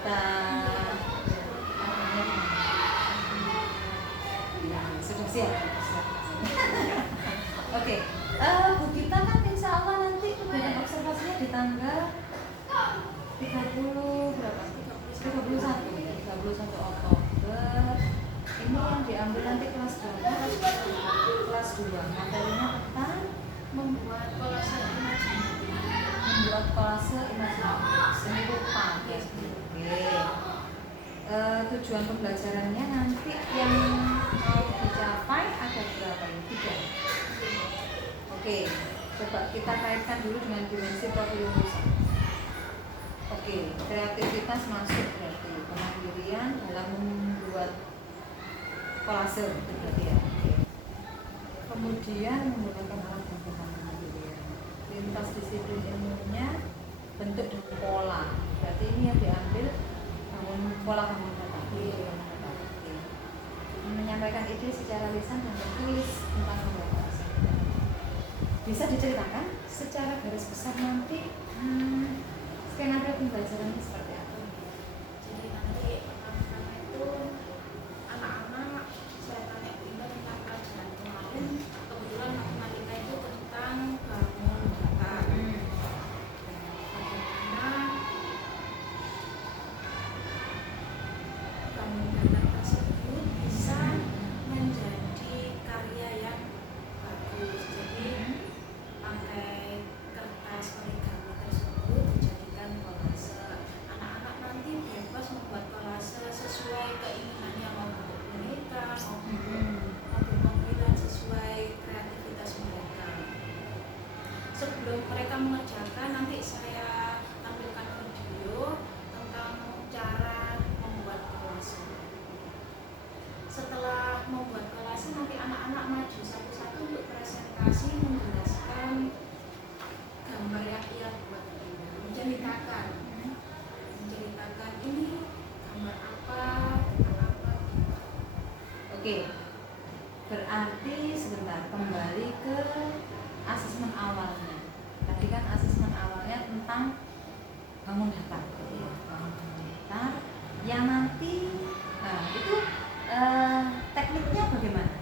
kita sudah siap. Oke, Bu Gita kan insya Allah nanti kegiatan observasinya di tanggal 31 Oktober. Ini yang diambil nanti kelas 2. Kelas 2 materinya tentang membuat kolase imajinatif seni rupa. Oke. Tujuan pembelajarannya nanti yang mau dicapai ada berapa ini? 3. Oke, coba kita kaitkan dulu dengan dimensi profil lulusan. Oke, kreativitas masuk berarti kemandirian dalam membuat kolase berarti ya. Oke. Kemudian menggunakan alat bantu kemandirian. Lintas disiplin ilmunya bentuk dan pola. Berarti ini yang diambil pola bangun data. Menyampaikan ide secara lisan dan tertulis tentang pembuatan. Bisa diceritakan secara garis besar nanti skenario pembelajarannya seperti apa? Jadi nanti pertama itu anak-anak saya tanya juga tentang pelajaran kemarin. Kebetulan matematika itu tentang bangun data. Bagaimana bangun data tersebut bisa menjadi karya yang bagus. Jadi pakai kertas origami tersebut dijadikan kolase. Anak-anak nanti bebas membuat kolase sesuai keinginannya, mau bentuk boneka, mau mobil-mobilan, sesuai kreativitas mereka. Sebelum mereka mengerjakan, nanti saya tampilkan video tentang cara membuat kolase. Setelah membuat kolase, nanti anak-anak maju satu-satu untuk presentasi menjelaskan gambar yang ia buat, menceritakan ini gambar apa, tentang apa. Oke, berarti sebentar kembali ke asesmen awalnya. Tadi kan asesmen awalnya tentang bangun data, bangun data yang nanti, itu tekniknya bagaimana?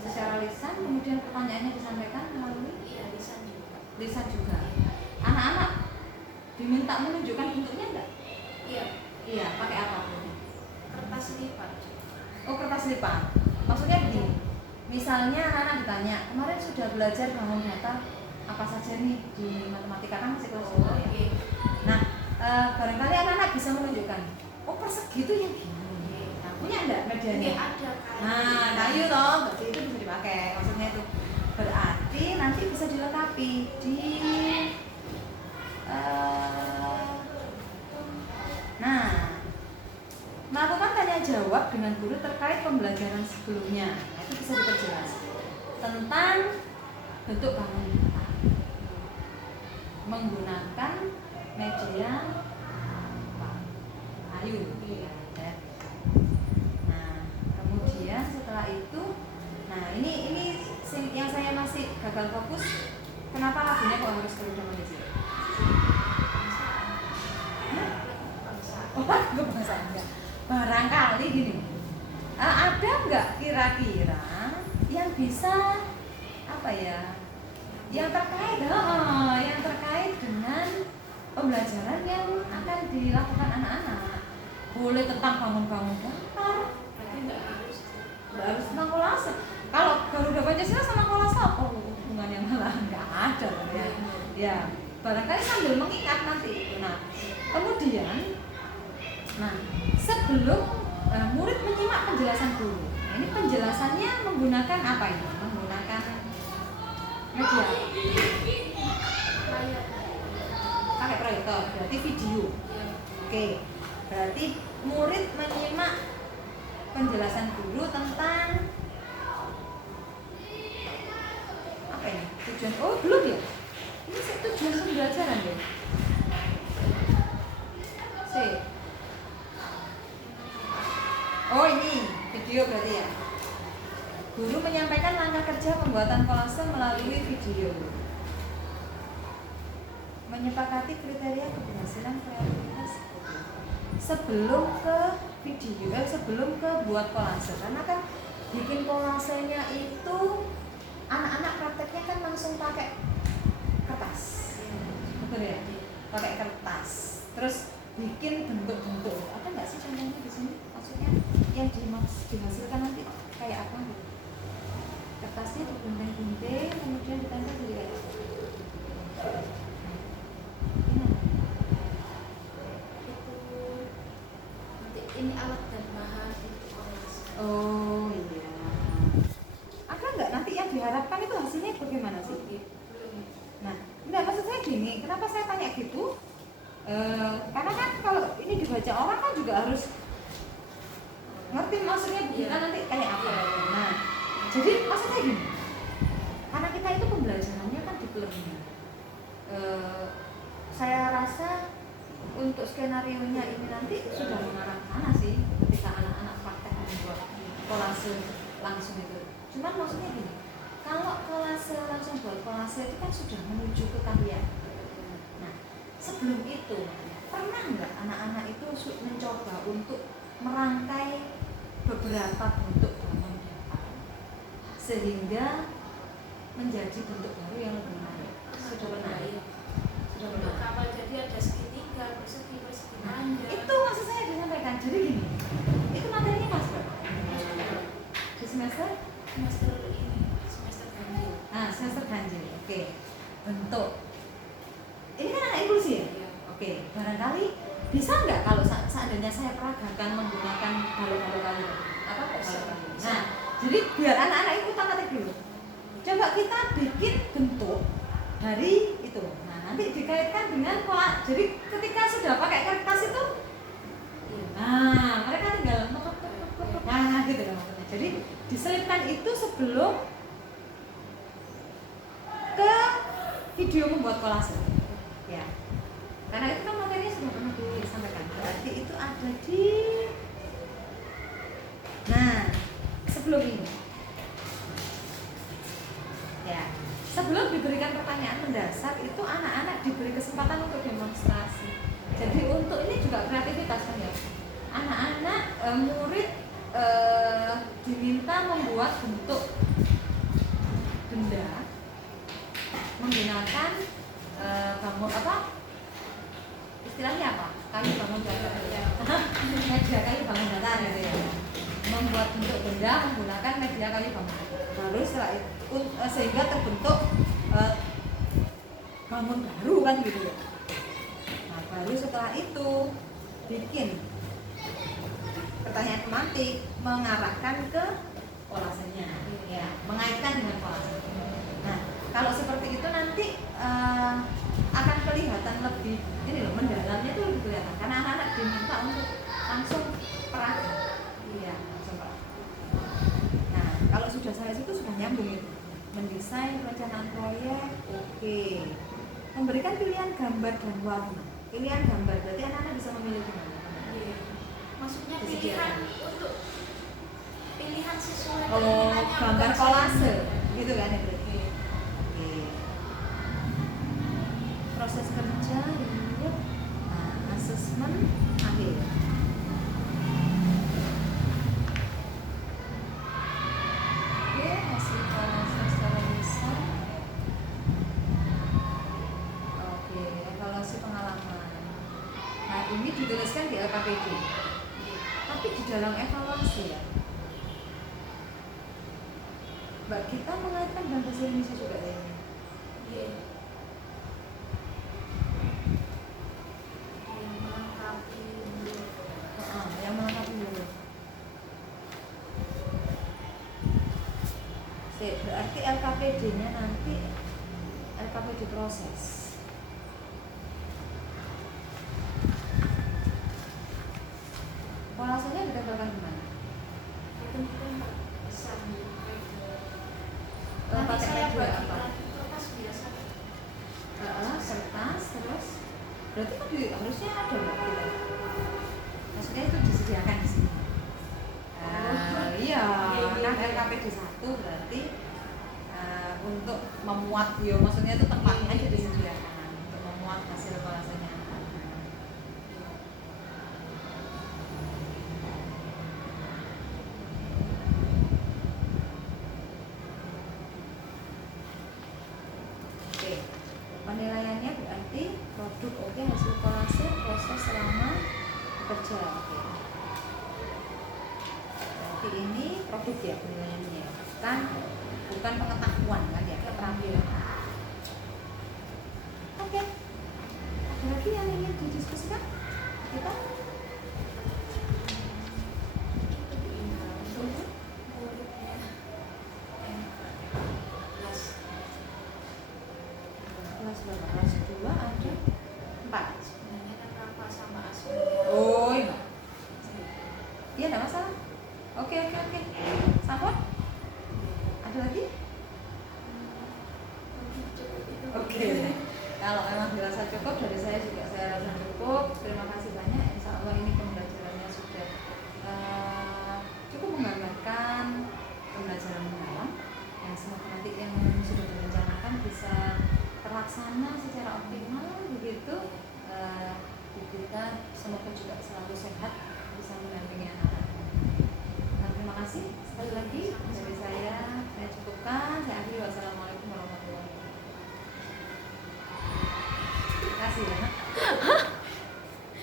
Secara lisan, kemudian pertanyaannya disampaikan melalui lisan juga. Anak-anak diminta menunjukkan bentuknya enggak? Iya, pakai apa? Kertas lipat. Oh, kertas lipat. Maksudnya begini. Misalnya anak-anak ditanya, kemarin sudah belajar bangun data apa saja nih di matematika, kan masih kelas 2 ya? Nah, barangkali anak-anak bisa menunjukkan, oh persegi itu yang gini. Nah, punya enggak medianya? Ada kayu. Nah, kayu toh, berarti itu bisa dipakai. Maksudnya itu berarti nanti bisa dilengkapi di melakukan tanya jawab dengan guru terkait pembelajaran sebelumnya. Nah, itu bisa diperjelas tentang bentuk bangun data menggunakan media kayu. Nah, kemudian setelah itu, nah ini yang saya masih gagal fokus. Kenapa lagunya kok harus kemudian? Oh, kebangsaan enggak. Barangkali gini, ada nggak kira-kira yang bisa yang terkait dengan pembelajaran yang akan dilakukan anak-anak? Boleh tentang bangun-bangun daftar, Nggak harus tentang kolase. Kalau Garuda Pancasila sama kolase apa hubungannya? Malah nggak ada ya. Ya, barangkali sambil mengingat nanti itu. Nah, kemudian sebelum murid menyimak penjelasan guru, ini penjelasannya menggunakan apa ini? Menggunakan media. Pakai proyektor, berarti video. Oke, berarti murid menyimak penjelasan guru tentang apa ini? Tujuan, oh belum ya? Ini tujuan pembelajaran ya? Oh ini video berarti ya. Guru menyampaikan langkah kerja pembuatan kolase melalui video. menyepakati kriteria keberhasilan kreativitas sebelum ke video, sebelum ke buat kolase. Karena kan bikin kolasenya itu anak-anak prakteknya kan langsung pakai kertas, betul ya? Pakai kertas, terus bikin bentuk-bentuk. Ada nggak sih contohnya di sini? Maksudnya yang dihasilkan nanti kayak apa gitu? Kertasnya digunting-gunting, kemudian ditempel di kayak ini alat dan bahan untuk kolase. Oh iya. Ada nggak nanti yang diharapkan itu hasilnya bagaimana sih? Nah, enggak, maksud saya gini, kenapa saya tanya gitu? Karena kan kalau ini dibaca orang kan juga harus ngerti maksudnya bukan nanti kayak apa. Nah, jadi maksudnya gini, karena kita itu pembelajarannya kan di learning. Saya rasa untuk skenario-nya ini nanti sudah mengarah ke sana sih, ketika anak-anak praktek membuat kolase langsung itu. Cuman maksudnya gini, kalau kolase langsung buat kolase itu kan sudah menuju ke karya. Nah, sebelum itu pernah nggak anak-anak itu mencoba untuk merangkai beberapa bentuk bangun sehingga menjadi bentuk baru yang lebih menarik? Sudah pernah ya? Sudah pernah. Kapal jadi ada segitiga, persegi panjang. Itu maksud saya disampaikan. Jadi gini, itu materinya pas berapa? Di semester ini, semester ganjil. Nah, semester ganjil. Oke. Bentuk. Ini kan anak inklusi ya? Iya. Oke. Barangkali bisa nggak kalau seandainya saya peragakan menggunakan balok-balok kali apa kok balok kali? Nah, jadi biar anak-anak ikutan nanti dulu. Coba kita bikin bentuk dari itu. Nah, nanti dikaitkan dengan pola. Jadi ketika sudah pakai kertas itu, nah mereka tinggal nah gitu loh maksudnya. Jadi diselipkan itu sebelum ke video membuat kolase. Ya. Karena itu kan materinya sudah pernah disampaikan. Berarti itu ada di. Nah, sebelum ini. Ya. Sebelum diberikan pertanyaan mendasar itu anak-anak diberi kesempatan untuk demonstrasi. Jadi untuk ini juga kreativitas kan ya. Anak-anak murid diminta membuat bentuk benda menggunakan bangun apa? Istilahnya apa? Kayu bangun datar. Media kayu bangun datar gitu ya. Membuat bentuk benda menggunakan media kayu bangun datar. Baru setelah itu sehingga terbentuk bangun baru kan gitu ya. Nah, baru setelah itu bikin pertanyaan tematik mengarahkan ke kolasenya, ya, mengaitkan dengan kolase. Nah, kalau seperti itu nanti akan kelihatan lebih ini loh, mendalamnya itu lebih kelihatan karena anak-anak diminta untuk langsung peragam. Iya, langsung peragam. Nah, kalau sudah sampai situ sudah nyambung itu. Mendesain perencanaan proyek, oke. Memberikan pilihan gambar dan warna. Pilihan gambar berarti anak-anak bisa memilih gimana? Iya. Maksudnya pilihan untuk pilihan sesuai gambar kolase gitu kan ya berarti. Oke. Proses kerja, iya. Nah, asesmen akhir. Oke, hasil kolase secara lisan. Oke, evaluasi pengalaman. Nah, ini dituliskan di LKPD. Tapi di dalam evaluasi ya, Mbak kita mengaitkan dengan bahasa Indonesia juga ya ini. Iya. Yang melengkapi dulu. Yang melengkapi dulu. Berarti LKPD-nya nanti LKPD proses. Kolasenya ditempelkan di mana? Itu kita besar nih. Pakai saya media apa? kertas biasa. Kertas terus. Berarti kan harusnya ada Mbak kita. Maksudnya itu disediakan di sini. Iya, kan LKPD 1 berarti untuk memuat maksudnya itu tempatnya aja disediakan untuk memuat merawat hasil kolasenya anak-anak. Oke, penilaiannya berarti produk oke, hasil kolase, proses selama bekerja. Oke. Berarti ini produk ya penilaiannya, bukan pengetahuan kan ya, keterampilan. Oke. Ada lagi yang ingin didiskusikan? Kita kelas berapa? Kelas 2 ada 4. Sebenarnya kan Rafa sama Asmi. Oh iya. Iya, enggak masalah. Oke. Sambut? Ada lagi? Oke. Kalau memang dirasa cukup, dari saya juga saya rasa cukup. Terima kasih banyak. Insya Allah ini pembelajarannya sudah cukup menggambarkan pembelajaran mendalam. Yang semoga nanti yang sudah direncanakan bisa terlaksana secara optimal begitu. Kita semoga juga selalu sehat, bisa mendampingi anak-anak. Terima kasih sekali lagi.